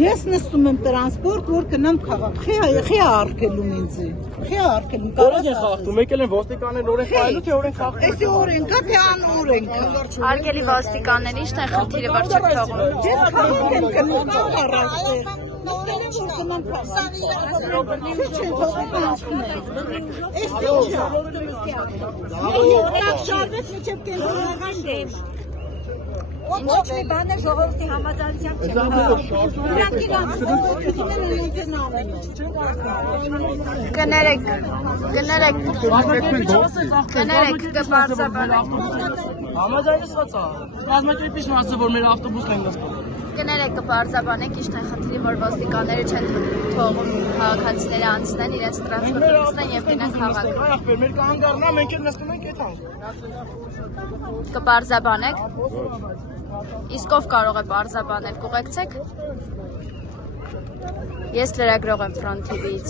Ես նստում եմ տրանսպորտ, որ գնամ քաղաք։ Խի արկելում ինձ։ Խի արկելում։ Որոշ են խախտում, եկել են ոստիկաններ օրենք այլու թե օրենք խախտում։ Էսի օրենք, թե անօրենք։ Արկելի ոստիկանների ինչ է խնդիրը, որ չեք թողում։ Ես քաղաք եմ գնում առաստեղ։ Նստել եմ, որ գնամ քաղաք։ Ինչ են թողում անցնել։ Էս ինչ է։ Եվ շարվեց միջև կենտրոնական դեր։ Ոչ մի բան է ժողովրդի համաձայնությամբ չեմ Կներեք, կպարզաբանեք։ Համաձայնեցված է։ Կազմակերպիչն ասել, որ մեր ավտոբուսն են նստում։ Կներեք, կպարզաբանեք, ինչ է խնդիրը, որ ոստիկանները չեն թողում քաղաքացիները անցնեն, իրենց տրանսպորտը նստեն եւ գնան քաղաք։ Ախպեր, մեր կանգառնա, մենք էլ նստում ենք այդքան։ Կպարզաբանեք։ Իսկ ով կարող է պարզաբանել, կուղեկցեք։ Ես լրագրող եմ Front TV-ից։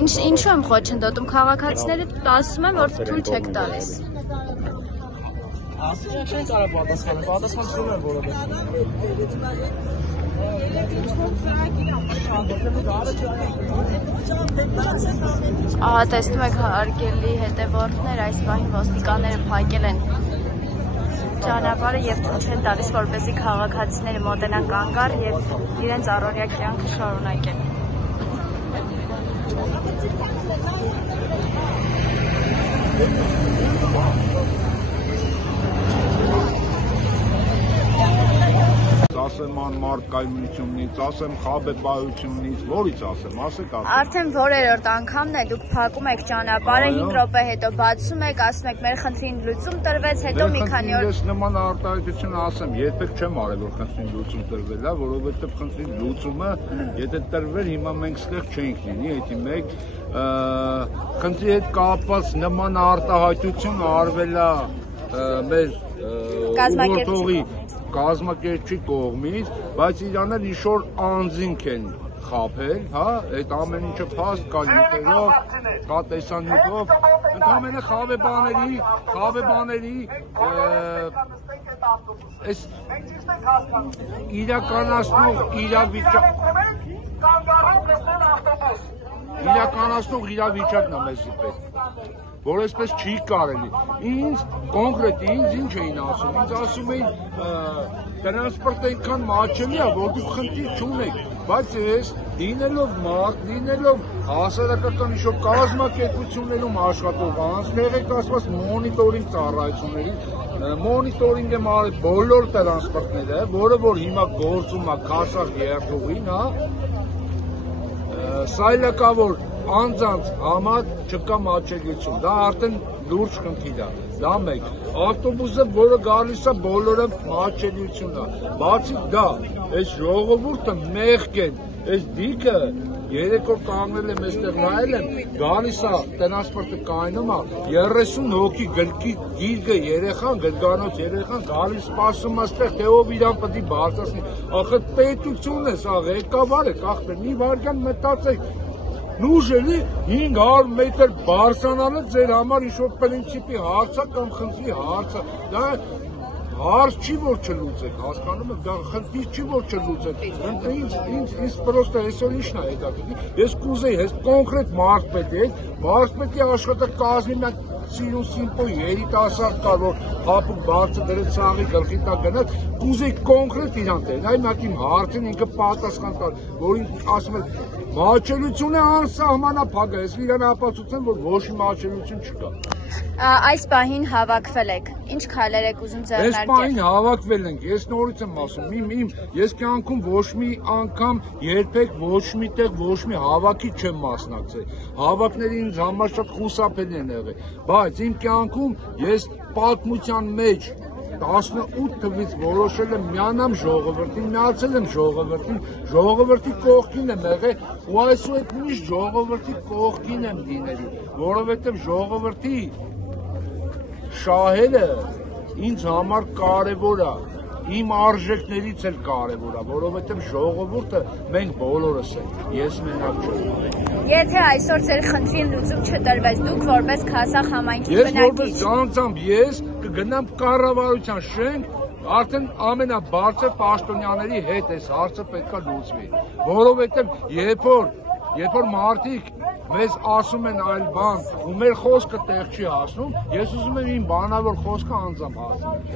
Ինչու եմ խոչընդոտում, քաղաքացիները ասում են, որ թույլ չեք տալիս։ Ասում չեն կարող պատասխանել, պատասխանություն են որովհետև։ Ահա տեսնում եք հարգելի հետևորդներ, այս պահին ոստիկանները փակել են ճանապարհը եւ թույլ չեն տալիս, որպեսզի քաղաքացիները մոտենան կանգառ եւ իրենց առօրյա կյանքը շարունակեն։ Ասեմ անմարդկայնությունից, ասեմ խաբեբայությունից, որից ասեմ, ասեք ասեմ։ Արդեն որերորդ անգամն է դուք փակում եք ճանապարհը, 5 րոպե հետո բացում եք, ասում եք մեր խնդրին լուծում տրվեց, հետո մի քանի օր։ Ես նման արտահայտություն ասեմ, երբեք չեմ արել, որ խնդրին լուծում տրվել է, որովհետև խնդրին լուծումը, եթե տրվեր, հիմա մենք ստեղ չենք լինի, էդի մեկ խնդրի հետ կապված նման արտահայտություն արվել է մեր ուղղորդողի կազմակերպչի կողմից, բայց իրանել ինչ-որ անձինք են խաբել, հա, այդ ամեն ինչը փաստ կա նյութերով, կա տեսանյութով, ընդհանրապես խաբեբաների այս իրականացնող իրավիճակն է մեզ պետք, որ այսպես չի կարելի։ Ինձ կոնկրետ ինձ ինչ էին ասում, ինձ ասում էին տրանսպորտը այնքան մատչելի է, որ դուք խնդիր չունեք, բայց ես լինելով մարդ, լինելով հասարակական ինչ-որ կազմակերպություններում աշխատող անձ, տեղեկ ասված մոնիտորինգ ծառայությունների, մոնիտորինգ եմ արել բոլոր տրանսպորտները, որը որ հիմա գործում է քաշախ երթուղին, հա, սայլակավոր անձանց համար չկա մատչելիություն, դա արդեն լուրջ խնդիր է, դա մեկ, ավտոբուսը, որը գալիս է, բոլորը մատչելիություն է, բացի դա, այս ժողովուրդը մեղք են, այս դիքը, 3 օր կանգնել եմ այստեղ նայել եմ, գալիս է տրանսպորտը կայնում է, 30 հոգի գրքի դիրգը երեխան, գրգանոց երեխան, գալիս սպասում այստեղ, թե ով իրան պետք է բարձրացնի, ախր պետությունն է, սա ղեկավար է, ախպեր, մի վայրկյան մտածեք, Նուժելի 500 մետր բարձրանալը ձեր համար ինչ-որ պրինցիպի հարց է կամ խնդրի հարց է, դա հարց չի, որ չլուծեք, հասկանում եք, դա խնդիր չի, որ չլուծեք, ինձ պրոստը այսօր ինչն է հետաքրքիր, ես կուզեի, ես կոնկրետ մարդ պետք է աշխատակազմի մենք սիրուն սիմպո երիտասարդ կար, որ հապուկ բարձր դրեց սաղի գլխի տակ գնաց, կուզեի կոնկրետ իրան տեն, այ մատ իմ հարցին ինքը պատասխան տալ, որ ասում է մատչելություն է անսահմանափակ, ես իրան ապացուցեմ, որ ոչ մի մատչելություն չկա։ Այս պահին հավաքվել եք, ինչ քայլեր եք ուզում ձեռնարկել։ Այս պահին հավաքվել ենք, ես նորից եմ ասում, ես կյանքում ոչ մի անգամ երբեք ոչ մի տեղ ոչ մի հավաքի չեմ մասնակցել, հավաքները ինձ համար շատ խուսափելի են եղել, բայց իմ կյանքում ես պատմության մեջ 18 թվից որոշել եմ միանամ ժողովրդին, միացել եմ ժողովրդի կողքին եմ եղել ու այսօր այդ միշտ ժողովրդի կողքին եմ լինելու, որովհետև ժողովրդի շահերը ինձ համար կարևոր է, իմ արժեքներից էլ կարևոր է, որովհետև ժողովուրդը մենք բոլորս ենք, ես մենակ չեմ։ Եթե այսօր ձեր խնդրին լուծում չտրվեց, դուք որպես Քասախ համայնքի Ես բնակիչ։ որպես անձամբ ես կգնամ կառավարության շենք, արդեն ամենաբարձր պաշտոնյաների հետ այս հարցը պետք է լուծվի, որովհետև երբ որ մարդիկ մեզ ասում են այլ բան ու մեր խոսքը տեղ չի հասնում, ես ուզում եմ իմ բանավոր խոսքը անձամբ հասնել։